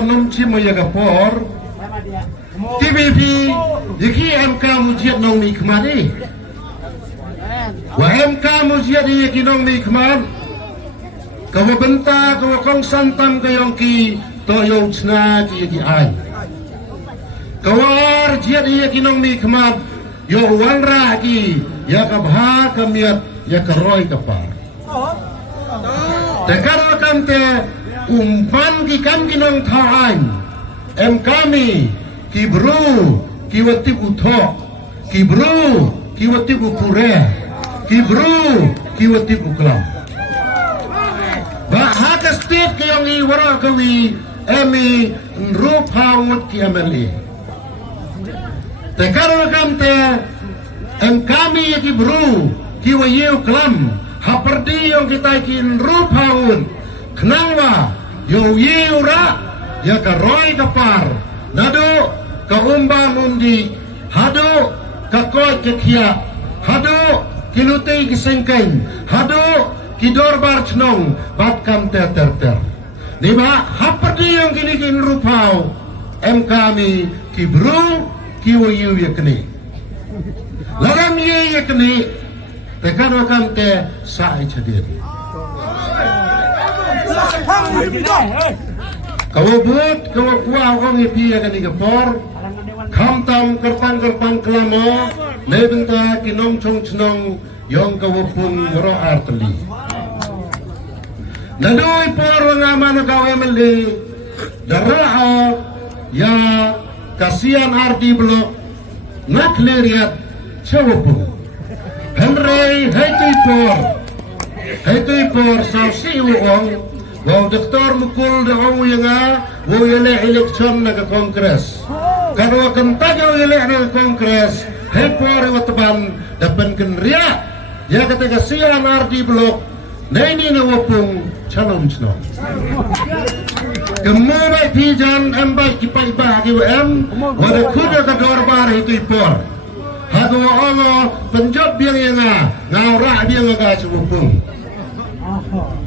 nom chim ya ka por TVP yaki MK mujiat nong ni kemari wa MK mujiat yaki nong ni kemar kawa benta kawa kong santam kayong ki toyong chna ki yaki ay kawar jiat yaki nong ni kemar yo wanra ki ya ka bha kamiat ya ka roy ka par tekaro kante umpan ki kan kinong thain em kami ki bru ki watip utho ki bru ki watip upure ki bru ki watip uklam ba hak state ki yang i wara kawi emi rup haut ki ameli tekaro kamte em kami ki bru ki wayu klam haperdi yang kita kin rup haut kenangwa yo yiura ya ka roy ka par nado ka umba mundi hado ka koy ke khia hado kilutei ki sengkain hado ki dorbar chnong bat kam ter niba haperdi yang kini kin rupau em kami ki bru ki wayu yakni lagam ye yakni tekano kam te sai chadir kawo buat kawo kuah orang ipi akan digapor kam tam kerpang kelamo lebenta kinong chong chnong yong kawo pun ro artli nadoi por ngaman kawo emeli darah ya kasihan arti blok nakleriat cewapun Henry Hetui por sausi uong Wow, doktor mukul dong yang wow ele election na ke kongres. Kalau akan tajo ele na kongres, hepor wataban dapat kenria. Ya kata kasihan ardi blok. Nini na wapung calon cino. Kemudian pijan embai kipai bagi em. Wada kuda ke dorbar itu ipor. Hago ongo penjob biang yang ngawra biang agak cewapung.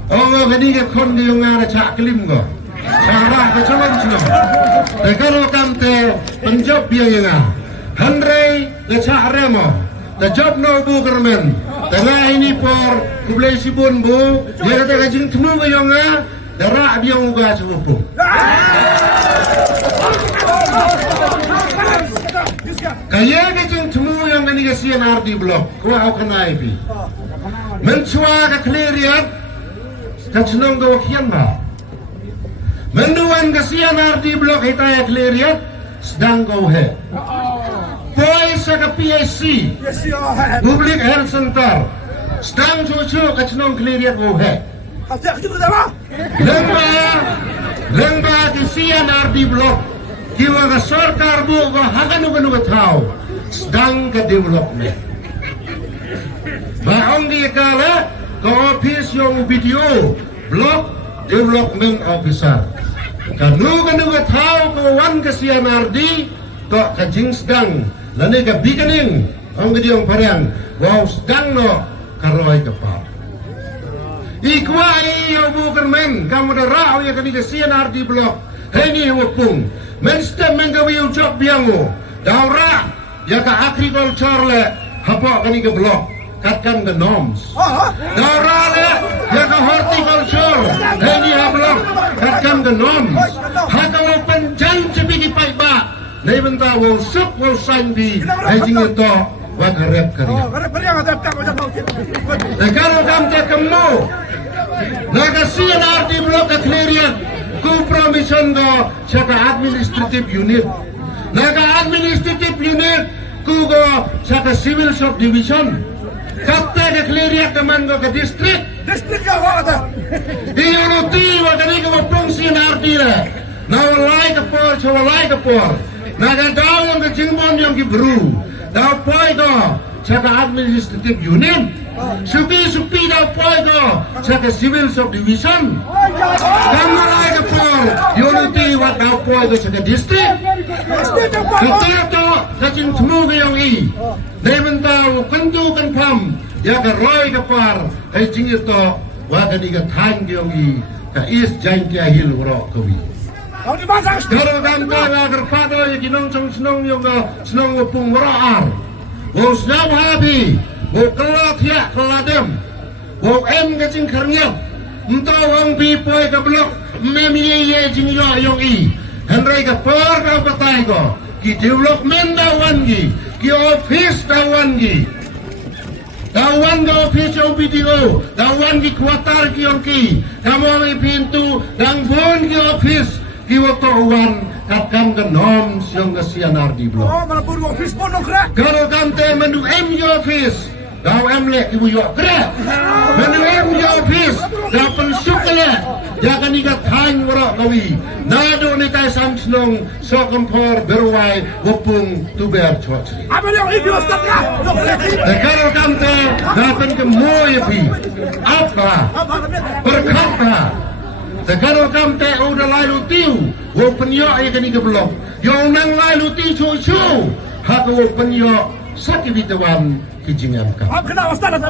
Oh, gani ke kon di ngara cak kelim ko. Cara ke calon cino. Tekaro kamte penjob biang yang Henry le cak remo. The job no bu kermen. Tengah ini por kublai sibun bu. Dia kata kajing temu ke yang darah biang uga cukup. Kaya kajing temu yang gani kasihan ardi blok. Kau au kenai pi. Mencua ke kleriat. Kacnong ke wakian ba menduan kasihan arti blok hitaya kleriat sedang kau he boy sa ke PSC Public Health Center sedang cucu kacnong kleriat kau he lengba kasihan arti blok kiwa ke sarkar bu ke hakan uga tau sedang ke development baong di kala ke office yang video block development officer kanu tahu kawan kasihan ardi kok kajing sedang lani ka beginning ang gediong parian wow sedang no karoi kapal ikwa iyo bukan men kamu dah rau ya kani kasihan ardi block heni wapung men stem menggawi ucap biangu daura ya ka agriculture le hapok kani ke block katkan the norms. Daurale ya ke horticulture. Heni hablok katkan the norms. Haka open jan cepiki pai ba. Nei benta wo sup wo sign di. Hejing itu wak rep kari. Kalau kamu cakemmu, nagasian arti blok keklerian. Ku promission do caka administrative unit. Naga administrative unit ku go caka civil subdivision. Kapte ke kleriak teman ke distrik ka wada diunuti wadani ke fungsi arti le nawalai ke por chawalai ke por naga daw yang ke jingbon yang ki bru daw poi do chaka administrative unit supi daw poi do chaka civil subdivision kamalai ke por diunuti wad daw poi do chaka distrik kita to kajing temu ke yang i Dewan tahu kentu kenpam ya ke roy ke par hejing itu waga ni ke tang diong i ka is jain kia hil uro kawi Kalau kanta agar pada yang senang yang senang wapung merah, bos nyam habi, bos kelat ya keladem, bos kecing kernyap, entah orang pipoi ke blok, memi ye jingyo yang Henry ke per ke patai ko, ki development dawan gi, ki office dawan gi. Dawan ke office OPTO, dawan ki kuatar ki onki, kamu ngi pintu, dang bon ki office, ki waktu awan katkan ke nom siang ke sianar di blok. Oh, malah baru office pun dong kira. Kalau kante mendu M office, daw emlek ibu yo kira. Mendu M office, daw pensuk le, jangan ikat hang warak kawi. Nado ni tay samsnong sokempor berwai wapung tuber chotri. Apa yang ibu ustaz ya? Kalau kante dapat ke moye pi, apa berkata. Kalau kante udah lalu tiu, wapen yo ay kani ke blok. Yo nang lalu tiu cu, hak wapen yo sakit bitawan kijingan ka. Apa kena ustaz?